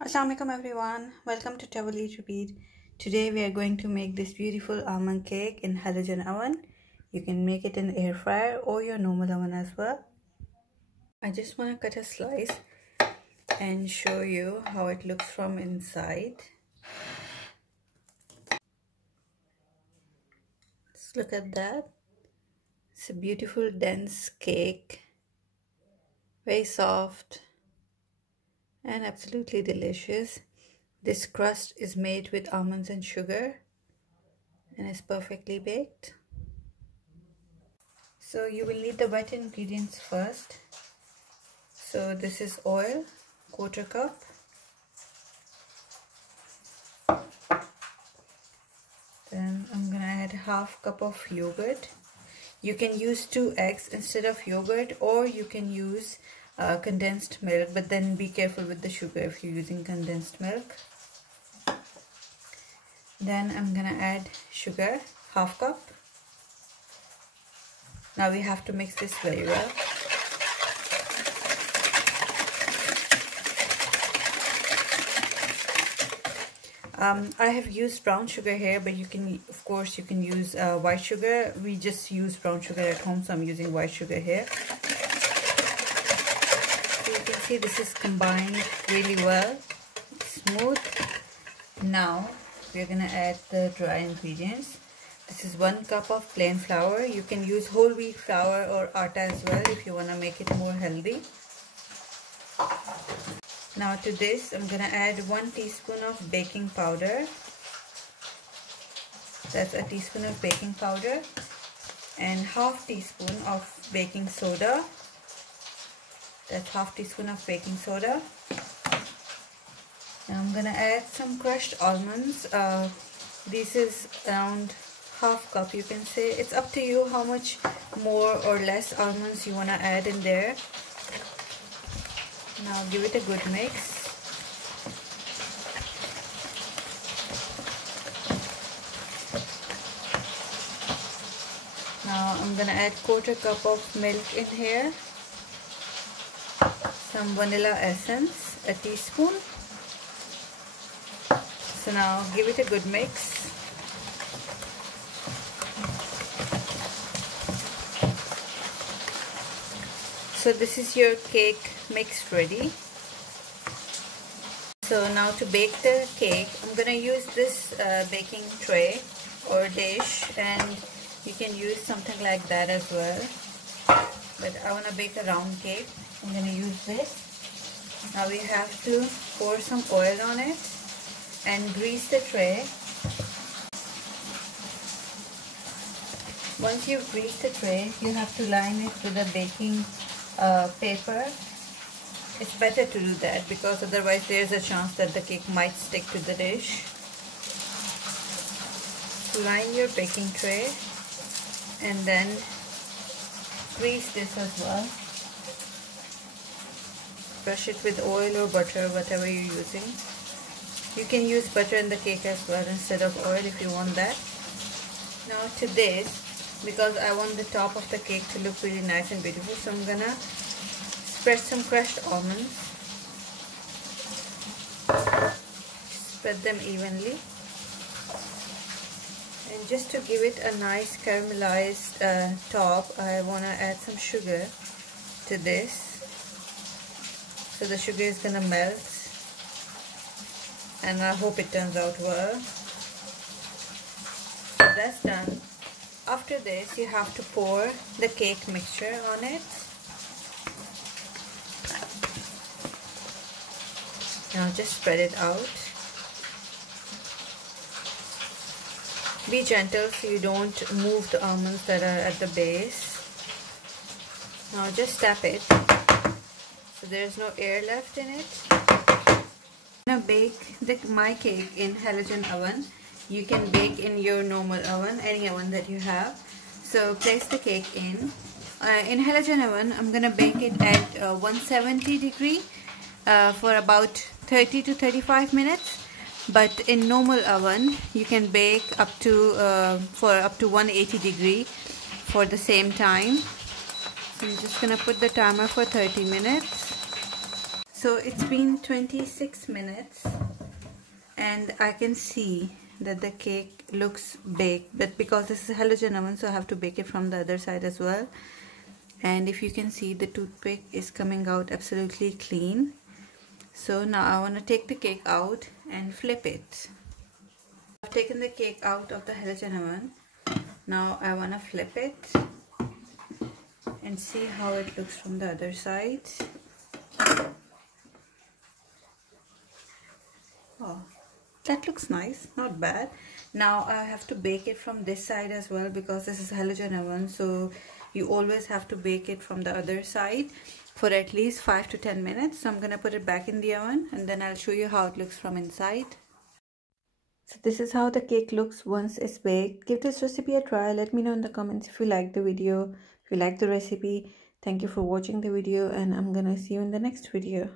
Assalamualaikum everyone, welcome to Kebab Recipes. Today we are going to make this beautiful almond cake in halogen oven. You can make it in air fryer or your normal oven as well. I just want to cut a slice and show you how it looks from inside. Just look at that. It's a beautiful dense cake, very soft and absolutely delicious. This crust is made with almonds and sugar and is perfectly baked. So you will need the wet ingredients first. So this is oil, 1/4 cup. Then I'm gonna add 1/2 cup of yogurt. You can use 2 eggs instead of yogurt, or you can use condensed milk, but then be careful with the sugar if you're using condensed milk. Then I'm gonna add sugar, 1/2 cup. Now we have to mix this very well. I have used brown sugar here, but you can, of course, you can use white sugar. We just use brown sugar at home, so I'm using white sugar here. So you can see this is combined really well, it's smooth. Now we're gonna add the dry ingredients. This is 1 cup of plain flour. You can use whole wheat flour or atta as well if you wanna make it more healthy. Now to this, I'm gonna add 1 teaspoon of baking powder. That's a teaspoon of baking powder, and 1/2 teaspoon of baking soda. That's 1/2 teaspoon of baking soda. Now I'm gonna add some crushed almonds. This is around 1/2 cup, you can say. It's up to you how much more or less almonds you wanna add in there. Now give it a good mix. Now I'm gonna add 1/4 cup of milk in here. Some vanilla essence, a teaspoon. So now give it a good mix. So this is your cake mix ready. So now to bake the cake, I'm gonna use this baking tray or dish, and you can use something like that as well. But I wanna bake a round cake. I'm gonna use this. Now we have to pour some oil on it and grease the tray. Once you've greased the tray, you have to line it with a baking paper. It's better to do that because otherwise there's a chance that the cake might stick to the dish. Line your baking tray and then grease this as well. Brush it with oil or butter, whatever you're using. You can use butter in the cake as well instead of oil if you want that. Now to this, because I want the top of the cake to look really nice and beautiful, so I'm gonna spread some crushed almonds. Spread them evenly. And just to give it a nice caramelized top, I want to add some sugar to this. So the sugar is gonna melt, and I hope it turns out well. So that's done. After this, you have to pour the cake mixture on it. Now just spread it out. Be gentle so you don't move the almonds that are at the base. Now just tap it so there's no air left in it. I'm gonna bake my cake in halogen oven. You can bake in your normal oven, any oven that you have. So place the cake in. In halogen oven, I'm gonna bake it at 170 degree for about 30 to 35 minutes. But in normal oven, you can bake up to for up to 180 degree for the same time. So I'm just gonna put the timer for 30 minutes. So it's been 26 minutes and I can see that the cake looks baked, but because this is a halogen oven, so I have to bake it from the other side as well. And if you can see, the toothpick is coming out absolutely clean. So now I want to take the cake out and flip it. I've taken the cake out of the halogen oven. Now I want to flip it and see how it looks from the other side. Oh, that looks nice, not bad. Now I have to bake it from this side as well, because this is halogen oven, so you always have to bake it from the other side for at least 5 to 10 minutes. So I'm gonna put it back in the oven and then I'll show you how it looks from inside. So this is how the cake looks once it's baked. Give this recipe a try. Let me know in the comments if you like the video, if you like the recipe. Thank you for watching the video, and I'm gonna see you in the next video.